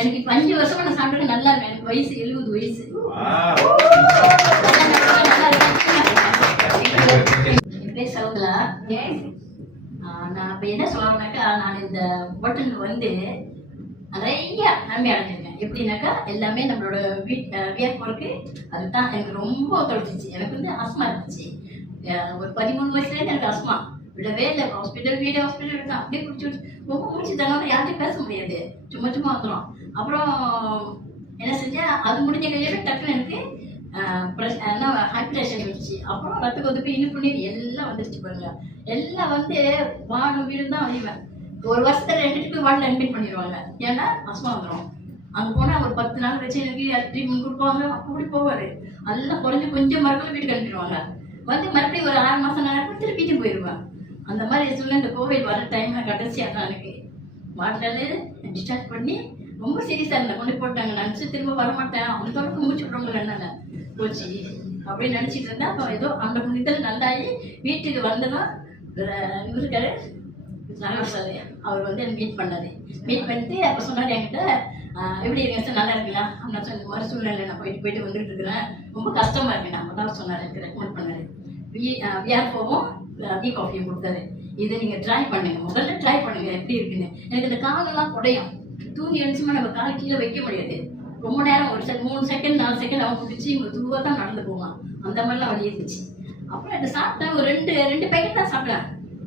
எனக்கு இப்போ 5 வருஷமா நான் சாப்பிட்டு நல்லா இருக்கேன். எனக்கு வயசு 70 வயசு. என் பேர் சவுந்தலா. நான் இப்போ என்ன சொல்லணும்னாக்கா, நான் இந்த ஹோட்டலுக்கு வந்து நிறைய நன்மை அடைஞ்சிருக்கேன். எப்படின்னாக்கா, எல்லாமே நம்மளோட வியர்ப்போருக்கு அதுதான் எனக்கு ரொம்ப ஒத்துழைச்சிச்சு. எனக்கு வந்து அஸ்மா இருந்துச்சு. ஒரு 13 வயசுலேருந்து எனக்கு அஸ்மா விடவே இல்லை. ஹாஸ்பிட்டல் வீடு ஹாஸ்பிட்டல் தான் அப்படியே குடிச்சு ரொம்ப முடிச்சு தரணும். யார்கிட்டையும் பேச முடியாது, சும்மா சும்மா வந்துடும். அப்புறம் என்ன செஞ்சேன், அது முடிஞ்ச கையிலே டக்குன்னு எனக்கு ஹைப்ரேஷன் வந்துச்சு. அப்புறம் ரத்த கொதிப்பு, இனிப்பு நீர் எல்லாம் வந்துருச்சு பாருங்க. எல்லாம் வந்து வாடும் வீடு தான் வழிவேன். ஒரு வருஷத்துல 2 ட்ரிப்பு வார்டில் அட்மிட் பண்ணிடுவாங்க. ஏன்னா அஸ்மா வந்துடும். அங்கே போனால் ஒரு 10 நாள் வச்சு எனக்கு ட்ரீட்மெண்ட் கொடுப்பாங்க. அப்படி போவார். எல்லாம் குறைஞ்சி கொஞ்சம் மறுபடியும் வீட்டுக்கு அனுப்பிடுவாங்க. வந்து மறுபடியும் ஒரு 6 மாதம் நான் திருப்பிட்டு போயிடுவேன். அந்த மாதிரி சொல்ல இந்த கோவிட் வர டைமில் கடைசியாக தான் எனக்கு வார்டில் டிஸ்சார்ஜ் பண்ணி ரொம்ப சீரியஸாக இருந்தேன். கொண்டு போட்டாங்க. நினச்சி திரும்ப வரமாட்டேன், அவங்க தொடர்ந்து மூச்சு விடுறவங்க என்னால போச்சு அப்படின்னு நினச்சிட்டு இருந்தேன். அப்போ ஏதோ அந்த முன்னித்தில் நல்லாயி வீட்டுக்கு வந்ததும் இவருக்காரு சார் அவர் வந்து எனக்கு மீட் பண்ணாரு. மீட் பண்ணிட்டு அப்போ சொன்னார் என்கிட்ட, எப்படி இருக்கேன் சார், நல்லா இருக்குங்களா அப்படின்னு சொன்ன. இந்த மாதிரி சூழ்நிலை நான் போயிட்டு வந்துட்டு இருக்கிறேன், ரொம்ப கஷ்டமா இருக்கு. நம்ம தான் சொன்னார், எனக்கு ரெக்கமெண்ட் பண்ணாரு. விஆர்ஓவும் டீ காஃபியும் கொடுத்தாரு. இதை நீங்கள் ட்ரை பண்ணுங்க, முதல்ல ட்ரை பண்ணுங்க எப்படி இருக்குன்னு. எனக்கு இந்த காலெல்லாம் குடையும். தூங்கி எழுந்துச்சுமா நம்ம காலை கீழே வைக்க முடியாது. ரொம்ப நேரம் ஒரு 3 செகண்ட் 4 செகண்ட் அவன் பிடிச்சி இவங்க தூவாக தான் நடந்து போவான். அந்த மாதிரிலாம் வழி இருந்துச்சு. அப்புறம் இதை சாப்பிட்டேன். ஒரு 2 பேக்கெட் தான் சாப்பிட்டேன்.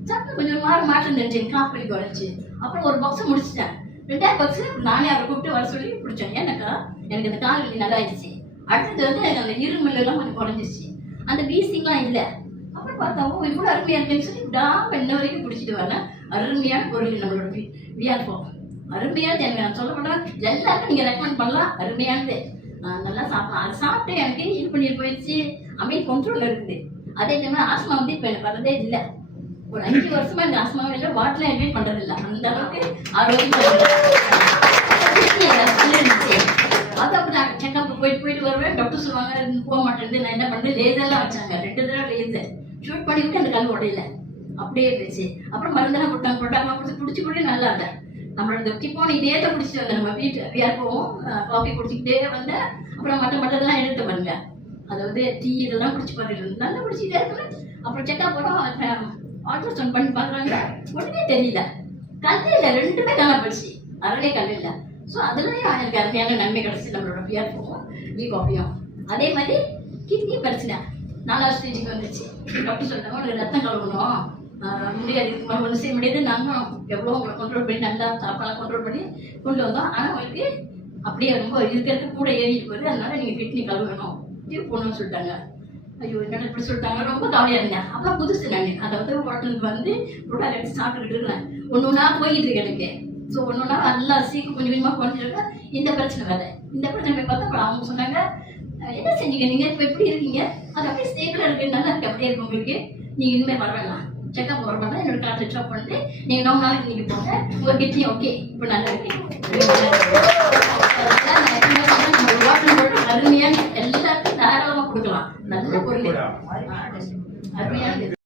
சாப்பிட்டு கொஞ்சம் மாற்றம் தெரிஞ்சு காஃபி குறைச்சி அப்புறம் ஒரு பாக்ஸை முடிச்சிட்டேன். 2வது பாக்ஸு நானே அவரை கூப்பிட்டு வர சொல்லி பிடிச்சேன். ஏன்னாக்கா எனக்கு இந்த கால் வலி நல்லா ஆயிடுச்சு. அடுத்தது வந்து எனக்கு அந்த இருமல் எல்லாம் கொஞ்சம் குறைஞ்சிருச்சு. அந்த வீசிங்லாம் இல்லை. அப்புறம் பார்த்தாவும் இவ்வளோ அருமையாக இருக்குன்னு சொல்லி விடாமல் இன்ன வரைக்கும் பிடிச்சிட்டு வரேன். அருமையான பொருள் நம்மளோட விஆர்ஓ. அருமையானது. எனக்கு நான் சொல்லப்பட்டா எல்லாருக்கும் நீங்கள் ரெக்கமெண்ட் பண்ணலாம். அருமையானது. நான் நல்லா சாப்பிடலாம். அதை சாப்பிட்டு எனக்கு இது பண்ணி போயிடுச்சு. அமைதி கண்ட்ரோலில் இருக்குது. அதே டைமில் ஆஸ்மா வந்து இப்போ எனக்கு வரதே இல்லை. ஒரு 5 வருஷமா எனக்கு ஆஸ்மாவே இல்லை. வாட்டில் அட்மிட் பண்ணுறது இல்லை. அந்த அளவுக்கு ஆரோக்கியமாக இருந்துச்சு. அது அப்போ நான் செக்அப் போயிட்டு வருவேன். டாக்டர் சொல்லுவாங்க போக மாட்டேங்குது. நான் என்ன பண்ணுறது, லேசர்லாம் வச்சாங்க. 2 தடவை லேசர் ஷூட் பண்ணிவிட்டு அந்த கல் உடையில அப்படியே இருந்துச்சு. அப்புறம் மருந்தெல்லாம் போட்டாங்க பிடிச்சி நல்லா இருந்தேன். நம்மளோட இந்த கிப்போன இதே தான் பிடிச்சிட்டு வந்தேன். நம்ம வீட்டு வியார்ப்போம் காஃபி குடிச்சிக்கிட்டே வந்தேன். அப்புறம் மட்டெல்லாம் எடுத்து பாருங்க. அதாவது டீ இதெல்லாம் குடிச்சு பார்த்துட்டு நல்லா குடிச்சிட்டே இருக்கேன். அப்புறம் செக்அப் போகிறோம், அல்ட்ராசவுண்ட் பண்ணி பார்க்குறாங்க. ஒன்றுமே தெரியல. கல்லில் 2மே நல்லா போயிடுச்சு. அறவே கல் இல்லை. ஸோ அதுலேயும் எனக்கு அருமையான நன்மை கிடச்சி நம்மளோட வியார்ப்போம் டீ காஃபியும். அதே மாதிரி கிட்னி பிரச்சனை 4வது ஸ்டேஜுக்கு வந்துச்சு. டாக்டர் சொல்லிட்டாங்க, உங்களுக்கு ரத்தம் கலவணும் முடியாது, இதுக்கு மேலே ஒன்றும் செய்ய முடியாது. நாங்களும் எவ்வளோ உங்களை கண்ட்ரோல் பண்ணி நல்லா சாப்பாடெல்லாம் கண்ட்ரோல் பண்ணி கொண்டு வந்தோம். ஆனால் உங்களுக்கு அப்படியே ரொம்ப இருக்கிறதுக்கு கூட ஏறிட்டு போகுது. அதனால நீங்கள் கிட்னி கழுவணும், டியூப் போடணும்னு சொல்லிட்டாங்க. ஐயோ என்ன இப்படி சொல்லிட்டாங்க, ரொம்ப கவலையாக இருந்தேன். அப்போ புதுசு நான் அதாவது ஹோட்டலுக்கு வந்து ப்ரோட்டால் எடுத்து சாப்பிட்டுக்கிட்டு இருக்கிறேன். ஒன்றா போயிட்டு இருக்கேன் எனக்கு. ஸோ ஒன்றா நல்லா சீக்கிரம் கொஞ்சம் கொஞ்சமாக குறைஞ்சிருக்கேன். இந்த பிரச்சனை வேறு. இந்த பிரச்சனை போய் பார்த்தா அப்புறம் அவங்க சொன்னாங்க, என்ன செஞ்சீங்க நீங்கள், இப்போ எப்படி இருக்கீங்க, அது அப்படியே ஸ்டேபிளாக இருக்குது, நல்லா இருக்குது, அப்படியே இருக்கு உங்களுக்கு, நீங்கள் இனிமேல் வர வேண்டாம், செக்அப் வர வேண்டாம், என்னோட கார்டு செக்அப் பண்ணிட்டு நீங்கள் 9 நாளைக்கு நீங்கள் போங்க, உங்கள் கிட்னி ஓகே இப்போ நல்லா இருக்கு. அருமையான